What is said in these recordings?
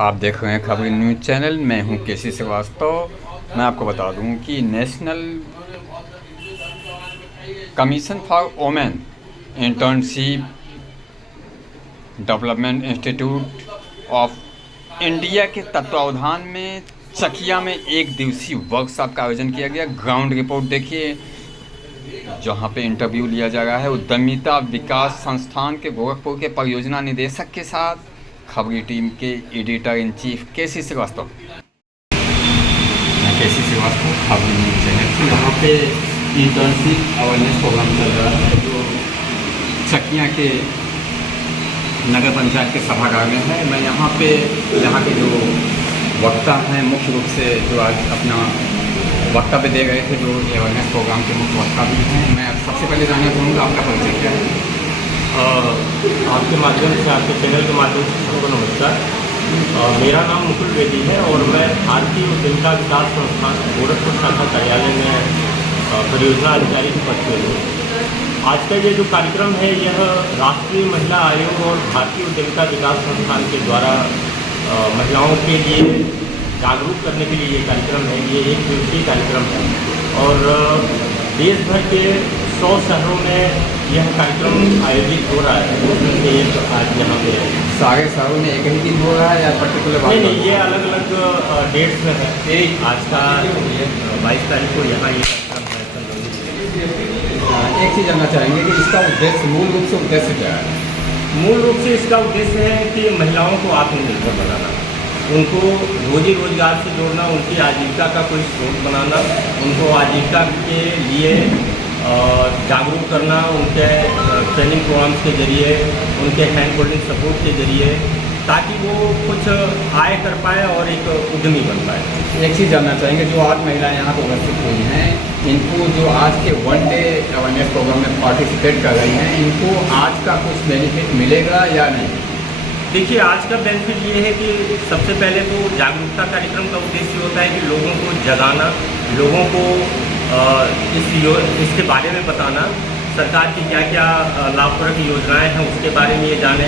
आप देख रहे हैं खबरी न्यूज़ चैनल। मैं हूं केसी श्रीवास्तव। मैं आपको बता दूं कि national commission for women internship development institute of India के तत्वावधान में चकिया में एक दिवसीय वर्कशॉप का आयोजन किया गया। ग्राउंड रिपोर्ट देखिए, जहां पे इंटरव्यू लिया जा रहा है उद्यमिता विकास संस्थान के गोरखपुर के परियोजना निदेशक के साथ खबरी टीम के एडिटर इन चीफ केसी श्रीवास्तव। मैं केसी श्रीवास्तव खबरी न्यूज़ चैनल से। यहाँ पे इंटर्नशिप अवेयरनेस प्रोग्राम चल रहा है जो चकिया के नगर पंचायत के सभागार में है। मैं यहाँ के जो वक्ता हैं, मुख्य रूप से जो आज अपना वक्तव्य दे गए थे, जो अवेयरनेस प्रोग्राम के मुख्य वक्ता भी हैं, मैं सबसे पहले जानना चाहूँगा आपका परिचय क्या है। आपके माध्यम से, आपके चैनल के माध्यम से सबको नमस्कार। मेरा नाम मुकुल बेदी है और मैं भारतीय उद्यमिता विकास संस्थान गोरखपुर शाखा कार्यालय में परियोजना अधिकारी के पद पर हूँ। आज का ये जो कार्यक्रम है यह राष्ट्रीय महिला आयोग और भारतीय उद्यमिता विकास संस्थान के द्वारा महिलाओं के लिए जागरूक करने के लिए ये कार्यक्रम है। ये एक दिवसीय कार्यक्रम है और देश भर के 100 शहरों में यह कार्यक्रम आयोजित हो रहा है। उसमें से एक आज यहाँ पे है। सारे शहरों में एक ही दिन हो रहा है या पर्टिकुलर? नहीं, ये अलग अलग डेट्स में है। आज का 22 तारीख को यहाँ ये कार्यक्रम है। एक चीज़ जानना चाहेंगे कि इसका उद्देश्य, मूल रूप से उद्देश्य क्या है? मूल रूप से इसका उद्देश्य है कि महिलाओं को आत्मनिर्भर बनाना, उनको रोजी रोजगार से जोड़ना, उनकी आजीविका का कोई स्रोत बनाना, उनको आजीविका के लिए जागरूक करना, उनके ट्रेनिंग प्रोग्राम्स के जरिए, उनके हैंड होल्डिंग सपोर्ट के जरिए, ताकि वो कुछ आय कर पाए और एक उद्यमी बन पाए। एक चीज़ जानना चाहेंगे, जो आज महिलाएं यहाँ पर उपस्थित हुई हैं, इनको जो आज के वन डे अवेयरनेस प्रोग्राम में पार्टिसिपेट कर रही हैं, इनको आज का कुछ बेनिफिट मिलेगा या नहीं? देखिए, आज का बेनिफिट ये है कि सबसे पहले तो जागरूकता कार्यक्रम का उद्देश्य होता है कि लोगों को जगाना, लोगों को इसके बारे में बताना, सरकार की क्या क्या लाभप्रद योजनाएं हैं उसके बारे में ये जाने,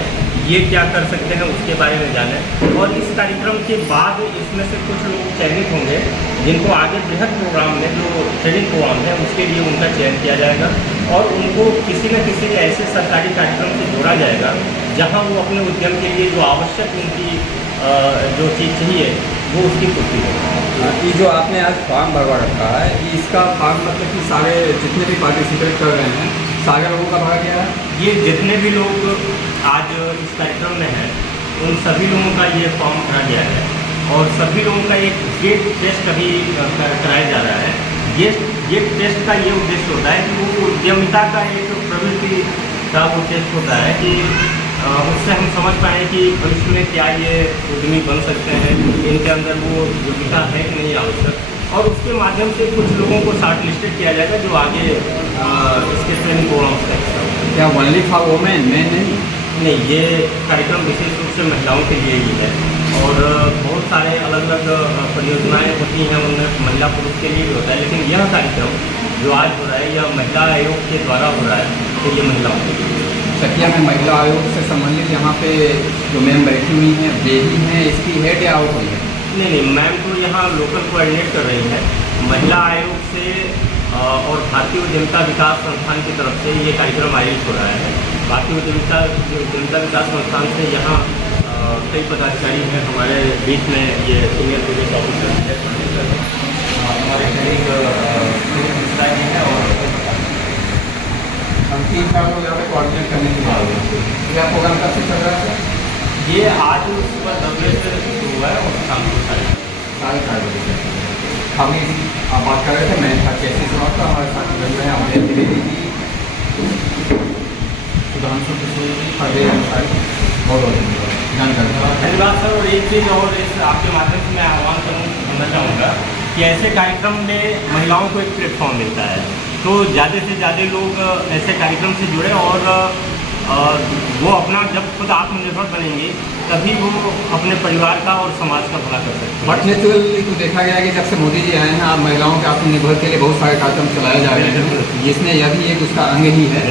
ये क्या कर सकते हैं उसके बारे में जाने। और इस कार्यक्रम के बाद इसमें से कुछ लोग चयनित होंगे जिनको आगे बृहद प्रोग्राम में, जो ट्रेनिंग प्रोग्राम है, उसके लिए उनका चयन किया जाएगा और उनको किसी न किसी ऐसे सरकारी कार्यक्रम से जोड़ा जाएगा जहां वो अपने उद्यम के लिए जो आवश्यक उनकी जो चीज़ चाहिए वो उसकी पूर्ति होगी। ये जो आपने आज फॉर्म भरवा रखा है, इसका फॉर्म मतलब कि सारे जितने भी पार्टिसिपेट कर रहे हैं सारे लोगों का भरा गया है? ये जितने भी लोग आज इस कार्यक्रम में हैं उन सभी लोगों का ये फॉर्म भरा गया है और सभी लोगों का एक गेट टेस्ट अभी कराया जा रहा है। गेट टेस्ट का ये उद्देश्य होता है कि वो उद्यमिता का एक प्रवृत्ति का वो टेस्ट होता है कि उससे हम समझ पाएँ कि भविष्य में क्या ये उद्यमी बन सकते हैं, इनके अंदर वो योग्यता है कि नहीं आवश्यक, और उसके माध्यम से कुछ लोगों को शॉर्ट लिस्टेड किया जाएगा जो आगे इसके ट्रेनिंग प्रोग्राम्स का हिस्सा होगा। क्या ओनली फॉर वुमेन, मैं नहीं, ये कार्यक्रम विशेष रूप से महिलाओं के लिए ही है और बहुत सारे अलग अलग परियोजनाएँ होती हैं, उनमें महिला पुरुष के लिए भी होता है, लेकिन यह कार्यक्रम जो आज हो रहा है यह महिला आयोग के द्वारा हो रहा है, तो ये महिलाओं के लिए। चकिया में महिला आयोग से संबंधित यहाँ पे जो मैम बैठी हुई हैं वे ही हैं, इसकी हेड या और कोई है? नहीं, मैम तो यहाँ लोकल कोऑर्डिनेट कर रही है। महिला आयोग से और भारतीय उद्यमिता विकास संस्थान की तरफ से ये कार्यक्रम आयोजित हो रहा है। भारतीय उद्यमिता विकास संस्थान से यहाँ कई पदाधिकारी हैं हमारे बीच में, ये सीनियर प्रोजेक्ट ऑफिसर हमारे करीब है और हम 3 साल लोग यहाँ पे कोऑर्डिनेट करने के लिए यह प्रोग्राम कब से चल रहा है? ये आज सुबह 10 बजे से शुरू हुआ है और शाम को 4:30 बजे से। हम आप बात कर रहे थे, मैं था केसी श्रीवास्तव, हमारे साथ जुड़े हुए हैं अमरेश द्विवेदी जी, सुधांशु किशोर जी, फतेह अंसारी, बहुत धन्यवाद सर। और एक चीज़ और इस आपके माध्यम से मैं आह्वान करना चाहूँगा कि ऐसे कार्यक्रम में महिलाओं को एक प्लेटफॉर्म मिलता है, तो ज़्यादा से ज़्यादा लोग ऐसे कार्यक्रम से जुड़े और वो अपना जब खुद आत्मनिर्भर बनेंगे तभी वो अपने परिवार का और समाज का भला कर सकते हैं। बट नेचुरली तो देखा गया है कि जब से मोदी जी आए हैं, आप महिलाओं के आत्मनिर्भर के लिए बहुत सारे कार्यक्रम चलाए जा रहे हैं, जिसमें यह भी एक उसका अंग ही है।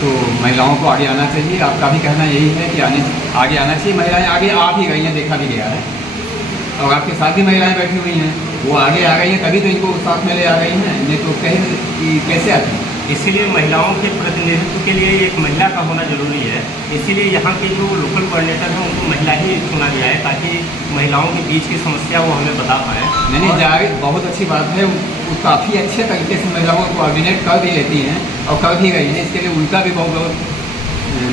तो महिलाओं को आगे आना चाहिए। आपका भी कहना यही है कि आगे आना चाहिए। महिलाएं आगे आ भी गई हैं, देखा भी गया है, और आपके साथ भी महिलाएं बैठी हुई हैं, वो आगे आ गई हैं, तभी तो इनको साथ में ले आ गई हैं, नहीं तो कहीं कि कैसे आती हैं। इसीलिए महिलाओं के प्रतिनिधित्व के लिए एक महिला का होना जरूरी है। इसीलिए यहाँ के जो लोकल कोऑर्डिनेटर हैं उनको महिला ही चुना गया है, ताकि महिलाओं के बीच की समस्या वो हमें बता पाएँ। नहीं जाहिर बहुत अच्छी बात है, वो काफ़ी अच्छे तरीके से महिलाओं को कोऑर्डिनेट कर भी लेती हैं और कर भी गई हैं। इसके लिए उनका भी बहुत बहुत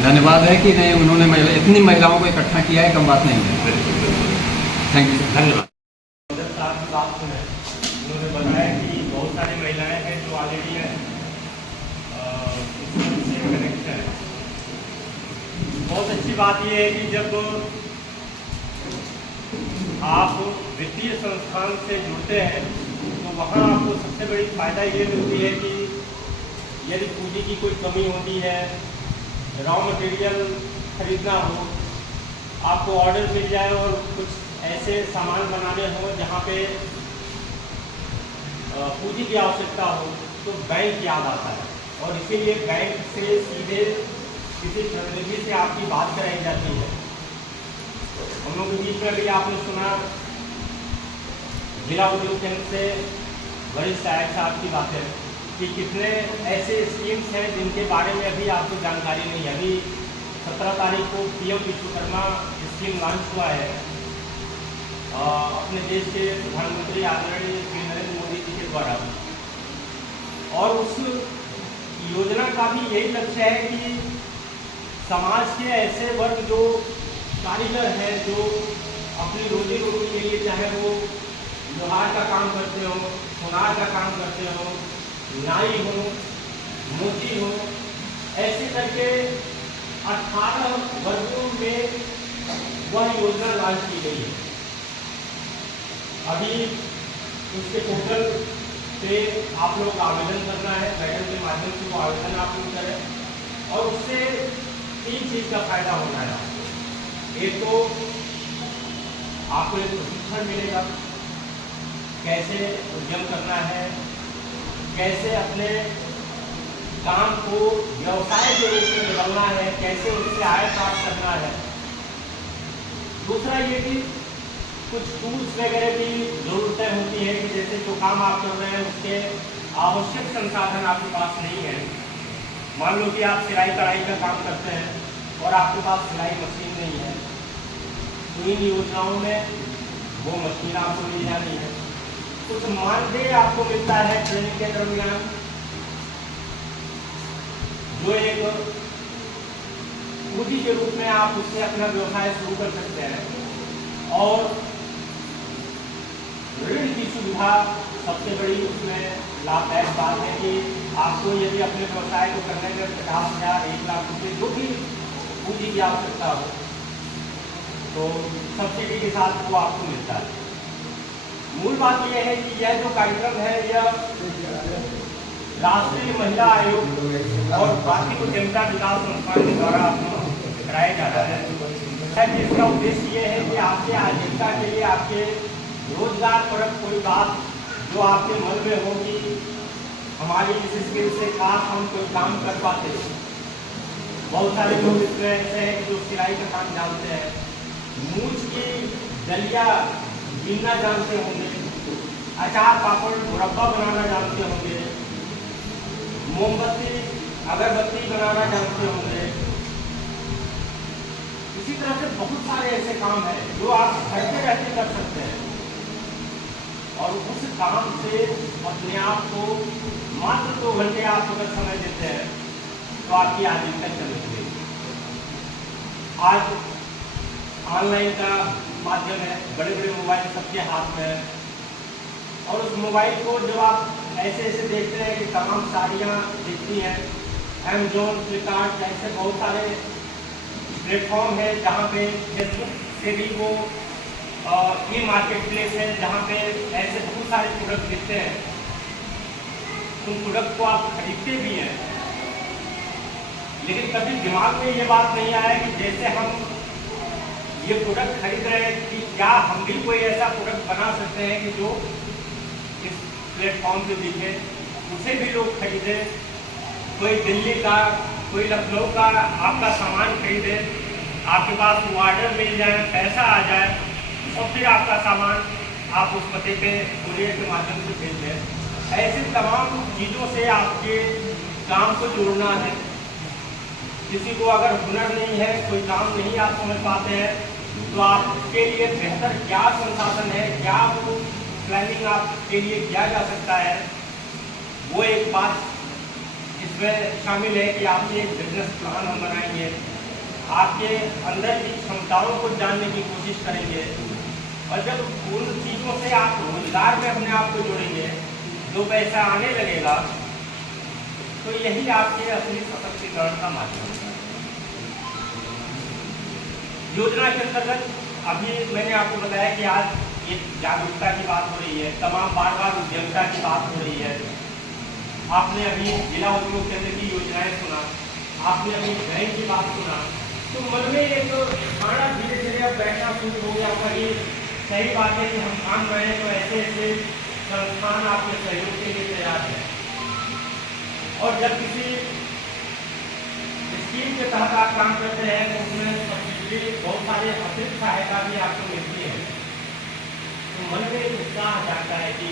धन्यवाद है कि नहीं उन्होंने इतनी महिलाओं को इकट्ठा किया है, कम बात नहीं है। थैंक यू, धन्यवाद। उन्होंने बताया कि बहुत सारी महिलाएं हैं जो ऑलरेडी कनेक्ट है। बहुत अच्छी बात यह है कि जब आप वित्तीय संस्थान से जुड़ते हैं तो वहाँ आपको सबसे बड़ी फायदा ये मिलती है कि यदि पूंजी की कोई कमी होती है, रॉ मटेरियल खरीदना हो, आपको ऑर्डर मिल जाए और कुछ ऐसे सामान बनाने हो जहाँ पे पूंजी की आवश्यकता हो, तो बैंक याद आता है और इसीलिए बैंक से सीधे किसी प्रतिनिधि से आपकी बात कराई जाती है। हम लोग के बीच में अभी आपने सुना जिला उद्योग केंद्र से वरिष्ठ सहायक साहब की बातें कि कितने ऐसे स्कीम्स हैं जिनके बारे में अभी आपको जानकारी नहीं है। अभी 17 तारीख को PM विश्वकर्मा स्कीम लॉन्च हुआ है अपने देश के प्रधानमंत्री आदरणीय श्री नरेंद्र मोदी जी के द्वारा, और उस योजना का भी यही लक्ष्य है कि समाज के ऐसे वर्ग जो कारीगर हैं, जो अपनी रोजी रोटी के लिए चाहे वो लोहार का काम करते हो, सोनार का काम करते हो, नाई हो, मोची हो, ऐसे करके 18 वर्गों में वह योजना लॉन्च की गई है। अभी उसके पोर्टल पे आप लोग आवेदन करना है, मैडम के माध्यम से वो आवेदन आप लोग करें और उससे 3 चीज़ का फायदा होना है आपको। एक तो आपको एक प्रशिक्षण मिलेगा, कैसे उद्यम करना है, कैसे अपने काम को व्यवसाय के रूप में बदलना है, कैसे उससे आय प्राप्त करना है। दूसरा ये कि कुछ टूल्स वगैरह की ज़रूरतें होती है कि जैसे जो काम आप कर रहे हैं उसके आवश्यक संसाधन आपके पास नहीं है। मान लो कि आप सिलाई कढ़ाई का काम करते हैं और आपके पास सिलाई मशीन नहीं है, तो इन योजनाओं में वो मशीन आपको मिल जानी है। कुछ मानदेय आपको मिलता है ट्रेनिंग के दरमियान, जो एक पूंजी के रूप में आप उससे अपना व्यवसाय शुरू कर सकते हैं। और ऋण की सुविधा सबसे बड़ी उसमें लाभदायक बात है कि आपको यदि अपने व्यवसाय को करने में 50,000 1 लाख रुपये जो भी पूंजी की आवश्यकता हो तो सब्सिडी के साथ वो आपको मिलता है। मूल बात यह है कि यह जो कार्यक्रम है यह राष्ट्रीय महिला आयोग और प्राथमिक उद्यमिता विकास संस्थान के द्वारा कराया जा रहा है। इसका उद्देश्य ये है कि आपके आजीविका के लिए, आपके रोजगार परक कोई बात जो आपके मन में हो कि हमारी इस स्किल से काश हम कोई काम कर पाते। बहुत सारे लोग इसमें ऐसे हैं कि जो सिलाई का काम जानते हैं, मूंछ की दलिया बीनना जानते होंगे, अचार पापड़ मुरब्बा बनाना जानते होंगे, मोमबत्ती अगरबत्ती बनाना जानते होंगे। इसी तरह से बहुत सारे ऐसे काम हैं जो आप घर पे रहते कर सकते हैं और उस काम से अपने आप को मात्र 2 घंटे आप अगर समय देते हैं तो आपकी आजीविका चलेगी। आज ऑनलाइन का माध्यम है, बड़े बड़े मोबाइल सबके हाथ में है और उस मोबाइल को जब आप ऐसे ऐसे देखते हैं कि तमाम साड़ियाँ दिखती हैं, अमेजोन, फ्लिपकार्ट जैसे बहुत सारे प्लेटफॉर्म है जहाँ पे फेसबुक से भी वो ई मार्केट प्लेस है जहाँ पे ऐसे बहुत सारे प्रोडक्ट दिखते हैं। उन प्रोडक्ट को आप खरीदते भी हैं, लेकिन कभी दिमाग में ये बात नहीं आया कि जैसे हम ये प्रोडक्ट खरीद रहे हैं कि क्या हम भी कोई ऐसा प्रोडक्ट बना सकते हैं कि जो इस प्लेटफॉर्म पे दिखे, उसे भी लोग खरीदें। कोई दिल्ली का कोई लखनऊ का आपका सामान खरीदे, आपके पास वो ऑर्डर मिल जाए, पैसा आ जाए और फिर आपका सामान आप उस पते पे कुरियर के माध्यम से भेज दें। ऐसी तमाम चीज़ों से आपके काम को जोड़ना है। किसी को अगर हुनर नहीं है, कोई काम नहीं आप समझ पाते हैं, तो आपके लिए बेहतर क्या संसाधन है, क्या वो प्लानिंग आपके लिए किया जा सकता है, वो एक बात इसमें शामिल है कि आपके एक बिजनेस प्लान हम बनाएंगे, आपके अंदर की क्षमताओं को जानने की कोशिश करेंगे और जब उन चीज़ों से आप रोजगार में अपने आप को जोड़ेंगे, जो पैसा आने लगेगा, तो यही आपके असली सशक्तिकरण का माध्यम है। योजना के अंतर्गत अभी मैंने आपको बताया कि आज एक जागरूकता की बात हो रही है, तमाम बार बार उद्यमिता की बात हो रही है। आपने अभी जिला उद्योग केंद्र की योजनाएं सुना, आपने अभी बैंक की बात सुना, तो मन में एक हमारा धीरे धीरे अब बैठना शुरू हो गया पर ये सही बात है कि हम काम रहे हैं, तो ऐसे ऐसे संस्थान आपके सहयोग के लिए तैयार है। और जब किसी स्कीम के तहत आप काम करते हैं तो उसमें सब्सिडी बहुत सारे अतिरिक्त सहायता भी आपको मिलती है, तो मन में एक उत्साह जाता है कि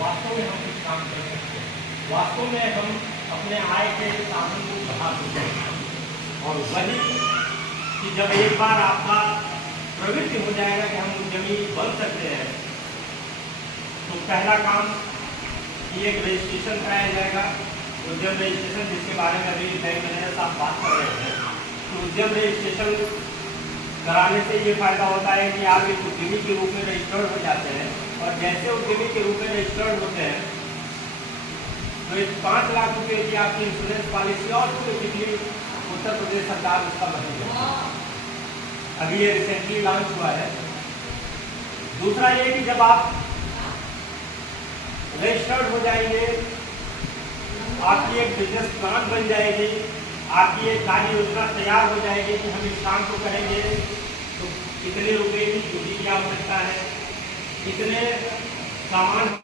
वास्तव में हम कुछ काम कर सकते हैं, वास्तव में हम अपने आय के साधन को बढ़ा सकते हैं। और वही कि जब एक बार आपका प्रवृत्ति हो जाएगा कि हम उद्यमी बन सकते हैं, तो पहला काम कि एक रजिस्ट्रेशन कराया जाएगा। उद्यम रजिस्ट्रेशन जिसके बारे में अभी बैंक मैनेजर साहब बात कर रहे थे, तो उद्यम रजिस्ट्रेशन कराने से ये फायदा होता है कि आप एक उद्यमी के रूप में रजिस्टर्ड हो जाते हैं और जैसे उद्यमी के रूप में रजिस्टर्ड होते हैं तो एक 5 लाख रुपए की आपकी इंश्योरेंस पॉलिसी और कितनी उत्तर प्रदेश सरकार उसका बनेगा। अभी ये रिसेंटली लॉन्च हुआ है। दूसरा ये कि जब आप रजिस्टर्ड हो जाएंगे, आपकी एक बिजनेस प्लान बन जाएगी, आपकी एक कार्य योजना तैयार हो जाएगी कि हम इस काम को करेंगे तो कितने रुपए की पूंजी की आवश्यकता है, कितने सामान